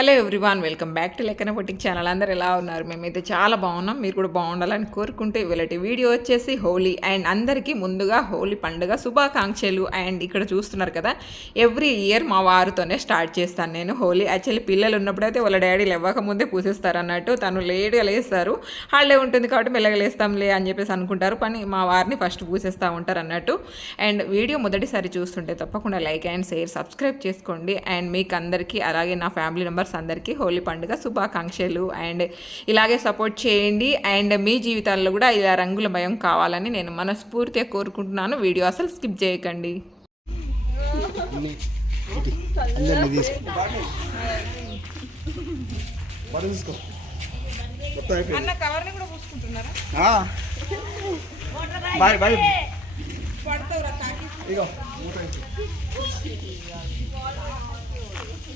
Hello everyone welcome back to లెక్కన పొట్టిక్ channel అందరు ఎలా ఉన్నారు? మేమైతే చాలా బాగున్నాం. మీరు కూడా బాగుండాలని కోరుకుంటే ఇవాళటి వీడియో వచ్చేసి హోలీ అండ్ అందరికీ ముందుగా హోలీ పండుగ శుభాకాంక్షలు. అండ్ ఇక్కడ చూస్తున్నారు కదా ఎవ్రీ ఇయర్ మా వారితోనే స్టార్ట్ చేస్తాను నేను హోలీ. యాక్చువల్లీ పిల్లలు ఉన్నప్పుడైతే వాళ్ళ డాడీ లేవక ముందే పూసేస్తారు అన్నట్టు తను లేట్గా లేస్తారు. హాలిడే ఉంటుంది కాబట్టి మెల్లగా లేస్తాంలే అని చెప్పేసి అనుకుంటారు. పని మా వారిని ఫస్ట్ పూసేస్తూ ఉంటారు అన్నట్టు అండ్ వీడియో మొదటిసారి చూస్తుంటే తప్పకుండా లైక్ అండ్ షేర్ సబ్స్క్రైబ్ చేసుకోండి. అండ్ మీకు అందరికీ అలాగే నా ఫ్యామిలీ మెంబర్స్ అందరికీ హోలీ పండుగ శుభాకాంక్షలు. అండ్ ఇలాగే సపోర్ట్ చేయండి. అండ్ మీ జీవితాల్లో కూడా ఇలా రంగుల భయం కావాలని నేను మనస్ఫూర్తిగా కోరుకుంటున్నాను. వీడియో అసలు స్కిప్ చేయకండి. అన్న కవర్ని కూడా పూసుకుంటున్నారా. Bye bye. ఇగో మూట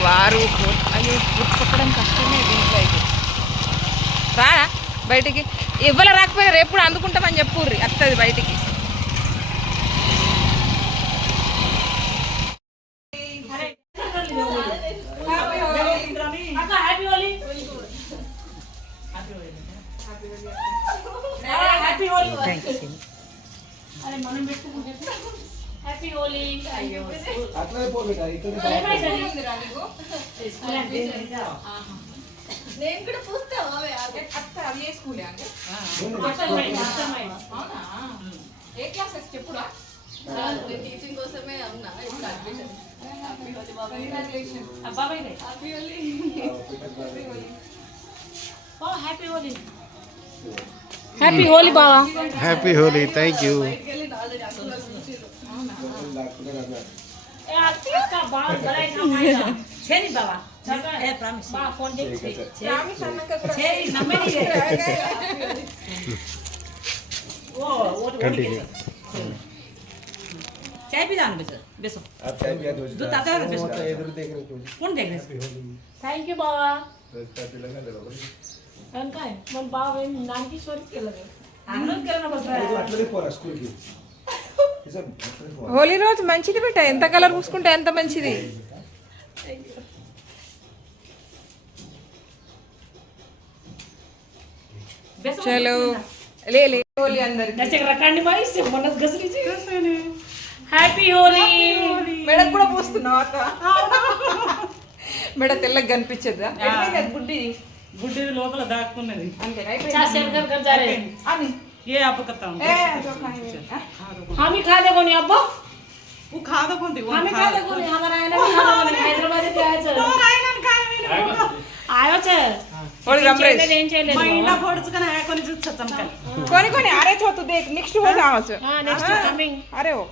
వారు అయ్యో గుర్తుపట్టడం కష్టమే దీంట్లో అయితే రారా బయటికి? ఇవ్వల రాకపోయినా రేపు కూడా అందుకుంటామని చెప్పుర్రి వస్తుంది బయటికి. హ్యాపీ హోలీ అట్లనే పో బిడ్డ ఇతని నేను కూడా పూస్తావా ఏ క్లాసెస్ చెప్పురా నేను టీచింగ్ కోసమే ఉన్నా ఇప్పుడు అడ్మిషన్ హ్యాపీ హోలీ బాబాయ్ బాబాయ్ హ్యాపీ హోలీ ఓ హ్యాపీ హోలీ హ్యాపీ హోలీ బావా హ్యాపీ హోలీ థ్యాంక్ యూ छेरी बाबा ए प्रॉमिस बा फ़ोन दे प्रॉमिस अन्न का छेरी नंबर ही है ओ वो चाय पी जान बेसो बेसो आप चाय पिया दो दूध आता है बेसो इधर देख रहे हो कौन देख रहे हो थैंक यू बाबा चाय पी लगा ले बाबा अंकल मन बाबा नाम की स्वर के लगे आनंद करना बस रहा है मतलब पोरा स्कूल की హోలీ రోజు మంచిది బిడ్డ. ఎంత కలర్ పూసుకుంటే ఎంత మంచిది. చలో. అందరికి. హ్యాపీ హోలీ కూడా పూస్తున్నావు మేడం తెల్లగా కనిపించద్దా? గుడ్డి గుడ్డి లోపల దాక్కున్నది. అంతే ये अब खत्म हम ही खा देखो नहीं अब वो खा दो कौन नहीं हम ही खा देखो नहीं हमारा है ना हैदराबाद से आया चल। तो आया ना खा में आयो चल। थोड़ी रमरेश। महीना फोड़ चुका है कोनी जो चमकल कोनी कोनी अरे छो तू देख नेक्स्ट वो जाओ से हाँ नेक्स्ट कमिंग अरे वो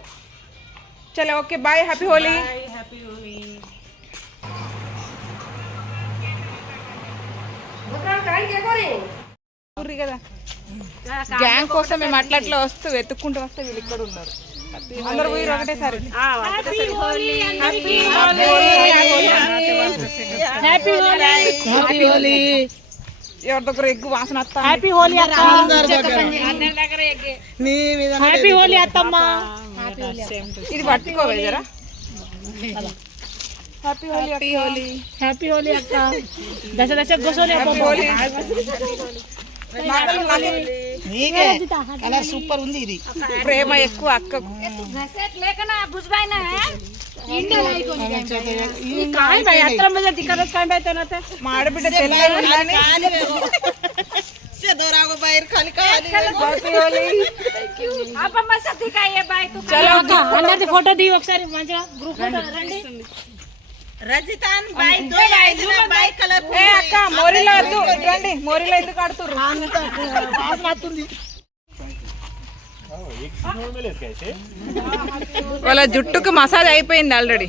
चलो okay bye happy Holi bye happy Holi बकरा काय के करे पूरी करा గ్యాంగ్ కోసం మేము అట్లా వస్తూ వెతుక్కుంటూ వస్తే వీళ్ళు ఇక్కడ ఉన్నారు. అందరు పోయి ఒకటేసారి ఎవరి దగ్గర ఎగ్గు. వాసన హ్యాపీ హోలీ హ్యాపీ హోలీ అత్తమ్మా. ఇది పట్టుకోవాలిరా happy Holi happy Holi happy Holi అక్క. దశ దశ గోసోలీ హోలీ నీకే కలర్ సూపర్ ఉంది ఇది ప్రేమ ఎక్కువ అక్కకు మా ఆడబిడ్డ చలో అందరిది ఫోటో దిగి ఒకసారి మంచిగా గ్రూప్ ఫోటో రండి ఏ అక్క మోరిలో వద్దు. రండి మోరిలో ఎందుకు ఆడుతుర్రు వాళ్ళ జుట్టుకు మసాజ్ అయిపోయింది ఆల్రెడీ.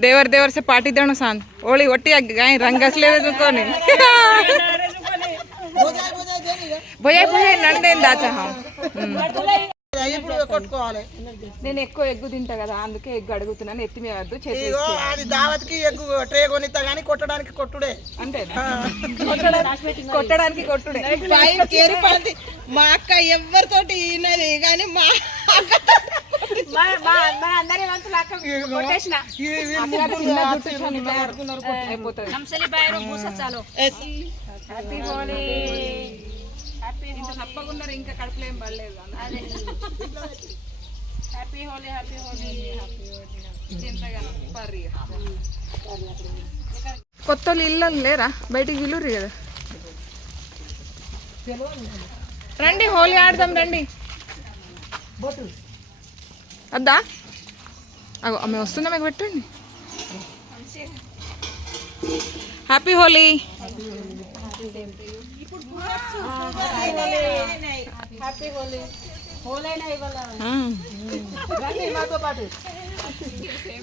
देवर देवर से पार्टी देनो सान। ओली वटी आ गाय रंग असले वे को नहीं बोय बोय देनी दाचा हाँ हम्म। నేను ఎక్కువ ఎగ్గు తింటా కదా అందుకే ఎగ్గు అడుగుతున్నాను ఎత్తి మీద వద్దు ఇగో అది దావత్కి ఎగ్గు ట్రే కొనిస్తా గానీ కొట్టడానికి కొట్టుడే. అంతే. కొట్టడానికి కొట్టుడే. పైన కేరిపడింది మా అక్క ఎవరితోటి ఈనది కానీ మా అయిపోతుంది. చాలు హ్యాపీ హోలీ ఇంత తప్పకుండా ఇంకా కడుపులో ఏం పడలేదు అదే. హ్యాపీ హోలీ హ్యాపీ హోలీ ఎంతగానో పర్రి కొత్త వాళ్ళు ఇల్లు లేరా? బయటికి పిలుర్రి కదా. రండి హోలీ ఆడదాం రండి. వద్దా అగో ఆమె వస్తుందా మీకు పెట్టండి? హ్యాపీ హోలీ.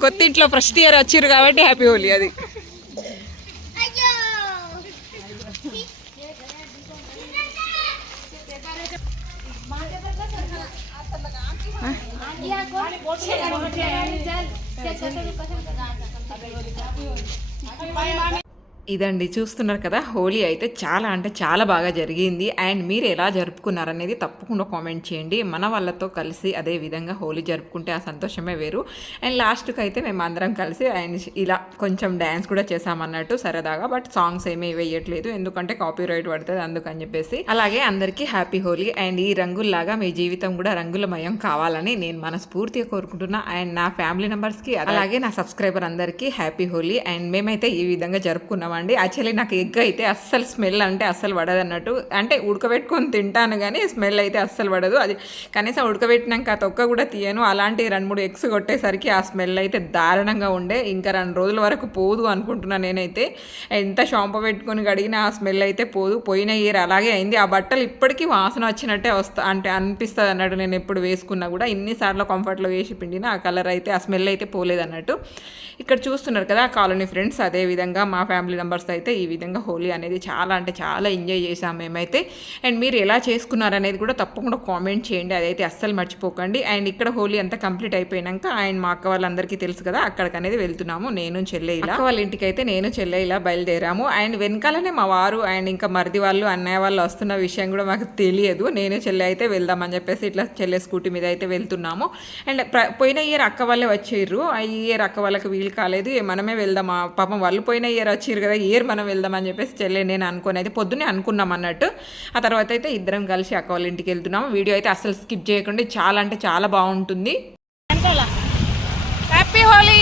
కొత్త ఇంట్లో ఫస్ట్ ఇయర్ వచ్చిర్రు కాబట్టి హ్యాపీ హోలీ అది. ఇదండి చూస్తున్నారు కదా హోలీ అయితే చాలా అంటే చాలా బాగా జరిగింది. అండ్ మీరు ఎలా జరుపుకున్నారనేది తప్పకుండా కామెంట్ చేయండి. మన వాళ్ళతో కలిసి అదే విధంగా హోలీ జరుపుకుంటే ఆ సంతోషమే వేరు. అండ్ లాస్ట్కి అయితే మేము అందరం కలిసి అండ్ ఇలా కొంచెం డ్యాన్స్ కూడా చేసామన్నట్టు సరదాగా బట్ సాంగ్స్ ఏమీ వేయట్లేదు. ఎందుకంటే కాపీ రైట్ పడుతుంది అందుకని చెప్పేసి. అలాగే అందరికీ హ్యాపీ హోలీ. అండ్ ఈ రంగుల్లాగా మీ జీవితం కూడా రంగులమయం కావాలని నేను మనస్ఫూర్తిగా కోరుకుంటున్నా. అండ్ నా ఫ్యామిలీ మెంబర్స్కి అలాగే నా సబ్స్క్రైబర్ అందరికీ హ్యాపీ హోలీ. అండ్ మేమైతే ఈ విధంగా జరుపుకున్నామండి యాక్చువల్లీ నాకు ఎగ్ అయితే అస్సలు స్మెల్ అంటే అస్సలు పడదు అన్నట్టు. అంటే ఉడకబెట్టుకొని తింటాను కానీ స్మెల్ అయితే అస్సలు పడదు. అది కనీసం ఉడకబెట్టినాక ఆ తొక్క కూడా తీయను. అలాంటి రెండు మూడు ఎగ్స్ కొట్టేసరికి ఆ స్మెల్ అయితే దారుణంగా ఉండే. ఇంకా రెండు రోజుల వరకు పోదు అనుకుంటున్నా నేనైతే. ఎంత షాంపూ పెట్టుకొని కడిగినా ఆ స్మెల్ అయితే పోదు. పోయిన ఇయర్ అలాగే అయింది. ఆ బట్టలు ఇప్పటికీ వాసన వచ్చినట్టే వస్తా అంటే అనిపిస్తుంది అన్నట్టు నేను ఎప్పుడు వేసుకున్నా కూడా. ఇన్నిసార్లు కంఫర్ట్లో వేసి పిండినా ఆ కలర్ అయితే ఆ స్మెల్ అయితే పోలేదు అన్నట్టు ఇక్కడ చూస్తున్నారు కదా కాలనీ ఫ్రెండ్స్ అదే విధంగా మా ఫ్యామిలీ మెంబర్స్ అయితే ఈ విధంగా హోలీ అనేది చాలా అంటే చాలా ఎంజాయ్ చేసాం మేమైతే. అండ్ మీరు ఎలా చేసుకున్నారు అనేది కూడా తప్పకుండా కామెంట్ చేయండి అదైతే అస్సలు మర్చిపోకండి. అండ్ ఇక్కడ హోలీ అంతా కంప్లీట్ అయిపోయినాక అండ్ మా అక్క వాళ్ళందరికీ తెలుసు కదా అక్కడికి అనేది వెళ్తున్నాము నేను చెల్లె అక్క వాళ్ళ ఇంటికి అయితే నేను చెల్లె ఇలా బయలుదేరాము. అండ్ వెనకాలనే మా వారు అండ్ ఇంకా మరిది వాళ్ళు అన్నయ్య వాళ్ళు వస్తున్న విషయం కూడా మాకు తెలియదు. నేను చెల్లె అయితే వెళ్దామని చెప్పేసి ఇట్లా చెల్లె స్కూటీ మీద అయితే వెళ్తున్నాము. అండ్ పోయిన ఇయర్ అక్క వాళ్ళే వచ్చిర్రు. ఆ ఇయర్ అక్క వాళ్ళకి వీలు కాలేదు మనమే వెళ్దామా? పాపం వాళ్ళు పోయిన ఇయర్ వచ్చిర్రు కదా ఇయర్ మనం వెళ్దామని చెప్పేసి చెల్లె నేను అనుకుని అయితే పొద్దున్నే అనుకున్నాం అన్నట్టు. ఆ తర్వాత అయితే ఇద్దరం కలిసి అక్క వాళ్ళ ఇంటికి వెళ్తున్నాము వీడియో అయితే అసలు స్కిప్ చేయకుండా చాలా అంటే చాలా బాగుంటుంది. హ్యాపీ హోలీ!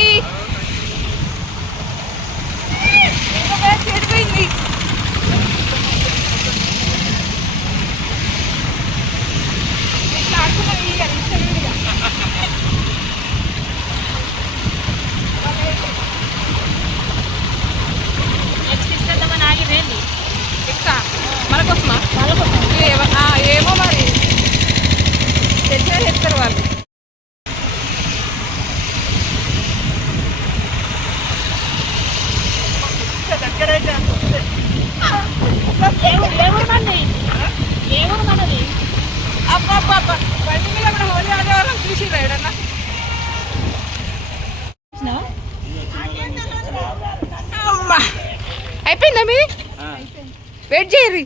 అయిపోయిందా మీది? వెయిట్ చేయర్రి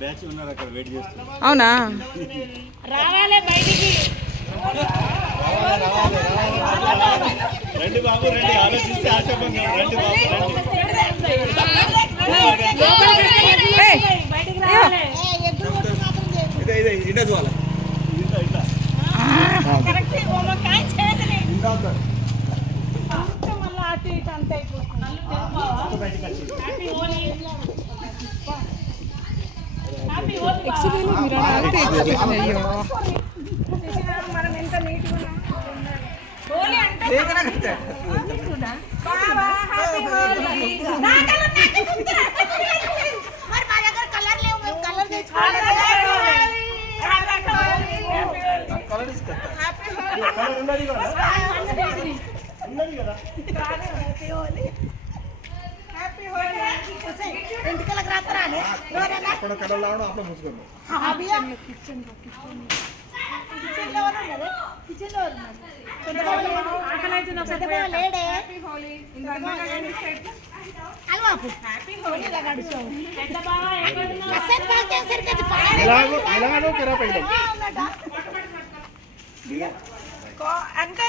బ్యాచ్ ఉన్నారు అక్కడ వెయిట్ చేస్తున్నారు. అవునా? రావాలే బయటికి. రండి బాబు రండి. ఆలోచిస్తే ఆశాభంగా రండి బాబు రండి. బయటికి రావాలి ఇదే ఇదే ఇండదు వాళ్ళ ఇట్లా ఇట్లా కరెక్ట్ ఓమకాయ చేసలే మళ్ళీ అటు ఇటు అంతా అయిపోతుంది హ్యాపీ హోలీ హ్యాపీ హోలీ మనం ఎంత నీట్గా ఉన్నాం హోలీ అంటే బాబా హ్యాపీ హోలీ నాకలు నాకు ముందు మరి మా దగ్గర కలర్ లేవు మేము కలర్ తెచ్చుకోవాలి హ్యాపీ హోలీ ఉన్నది కదా హ్యాపీ హోలీ హ్యాపీ హోలీ ఇంటికలకు రాత్రా అప్పుడు కడలు రావడం అప్పుడు మూసుకుందాం అభియా కిచెన్ కిచెన్లో ఉన్నారు కిచెన్లో ఉన్నారు ఆకలి అవుతుంది ఒకసారి పెద్దబావ లేడే అల్వాపు హ్యాపీ హోలీ లగాడుచావు పెద్ద బావ ఎక్కడున్నావు అసలు కాకే సరిగ్గా పాడే ఎలాగో ఎలాగో ఖరాబ్ అయింది అంటే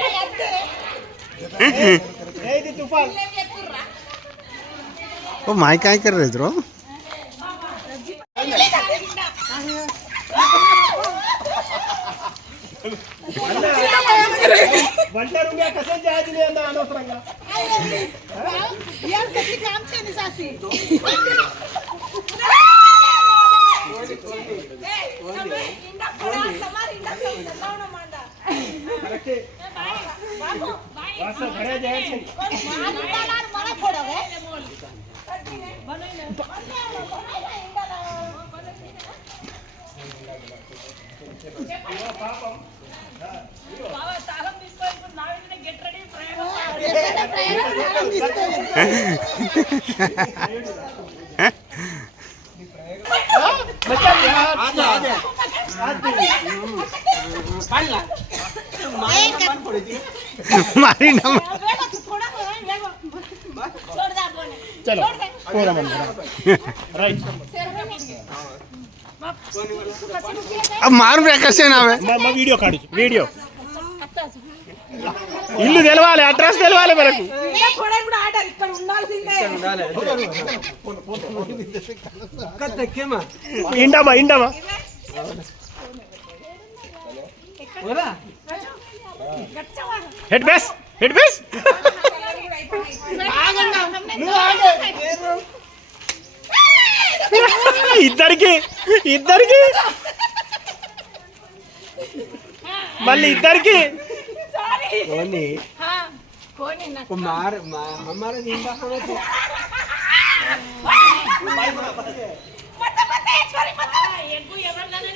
ओ माई काय कर रहे थे వంట વાસો ભરે જાય છે ಗೆಟ್ ರೆಡಿ ಪ್ರಯಾಣ ಪ್ರಯಾಣ મારી ના ચલો કોરા રાઈટ અબ મારું પ્રકાશ ના આવે મેં વિડિયો કાઢું છું વિડિયો ఇల్లు తెలవాలి అడ్రస్ తెలవాలి మనకు ఇండమా ఇండమా హెడ్ బెస్ట్ బేస్ ఇద్దరికి ఇద్దరికి. మళ్ళీ ఇద్దరికి.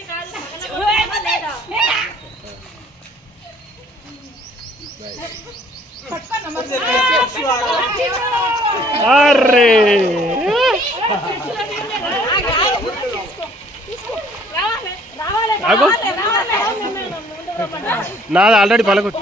కాదు అరే రావాలి రావాలి ఆగు. నాది ఆల్రెడీ పలకొట్టు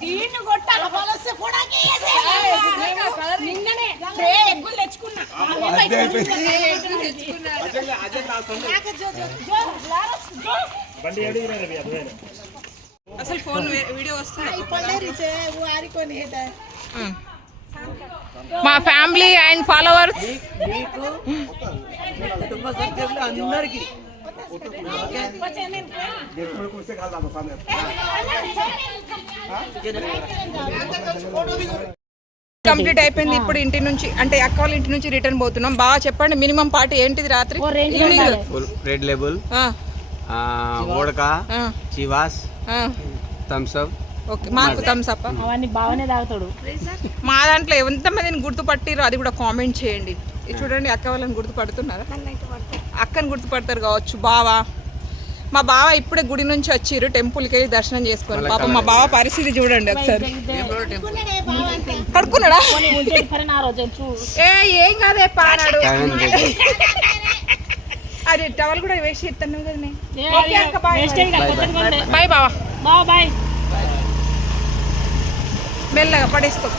దీన్ని కొట్టాలి పొలస్తే కూడా నిన్ననే ఎగ్గులు తెచ్చుకున్నా నాకు అసలు ఫోన్ వీడియో వస్తుంది మా ఫ్యామిలీ అండ్ ఫాలోవర్స్. కుటుంబ సభ్యులు కంప్లీట్ అయిపోయింది ఇప్పుడు ఇంటి నుంచి అంటే అక్క వాళ్ళ ఇంటి నుంచి రిటర్న్ పోతున్నాం. బాగా చెప్పండి మినిమం పార్టీ ఏంటిది రాత్రి? రెడ్ లేబుల్ ఓడక చివాస్ థమ్స్అప్ ఓకే మాకు థమ్స్అప్ అవన్నీ బాగానే తాగుతాడు. మా దాంట్లో ఎంతమందిని గుర్తుపట్టిరు అది కూడా కామెంట్ చేయండి. ఇది చూడండి అక్క వాళ్ళని గుర్తుపడుతున్నారా? అక్కని గుర్తుపడతారు కావచ్చు బావా. మా బావ ఇప్పుడే గుడి నుంచి వచ్చిర్రు టెంపుల్కి వెళ్ళి దర్శనం చేసుకొని పాప మా బావ పరిస్థితి చూడండి ఒకసారి. పడుకున్నాడా ఏ ఏం కాదే పాడాడు అరే టవల్ కూడా వేసి కదా అక్క బాయ్ బాయ్ బావా. బాయ్ బాయ్ మెల్లగా పడేస్తాం.